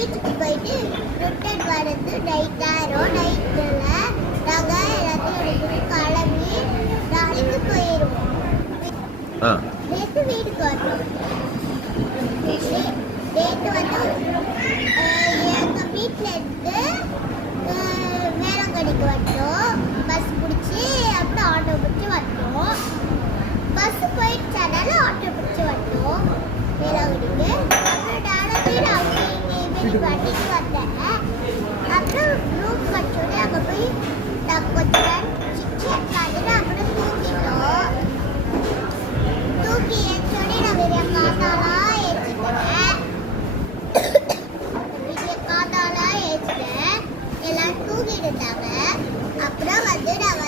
பீச்சுக்கு போயிட்டு ரிட்டர்ன் வரது நைட் ஆயிரும். நைட்டில் நாங்கள் எல்லாத்தையும் எடுத்துட்டு கிளம்பி நாளைக்கு போயிடுவோம். நேற்று வீட்டுக்கு வந்தோம். நேற்று வந்து எங்கள் வீட்டில் இருந்து வேளாங்கண்ணிக்கு வந்தோம். பஸ் பிடிச்சி அப்புறம் ஆட்டோ பிடிச்சி வந்தோம். பஸ் போயிடுச்சனால ஆட்டோ பிடிச்சி வந்தோம் வேளாங்கண்ணிக்கு. அப்புறம் நானும் வீடு வண்டிக்கு வந்தேன். அப்புறம் ரூம் கட்டோடனே அங்கே போய் நாங்கள் கொஞ்சம் நேரம் சிக்கன் காட்டுன்னு அப்புறம் தூங்கிட்டோம். தூக்கி ஏற்றோடனே நான் வெளியே காத்தாலாம் ஏற்றிட்டேன். வெளியே காத்தாலாம் ஏற்றிட்டேன். எல்லாரும் தூங்கிட்டு இருந்தாங்க. அப்புறம் வந்து நான்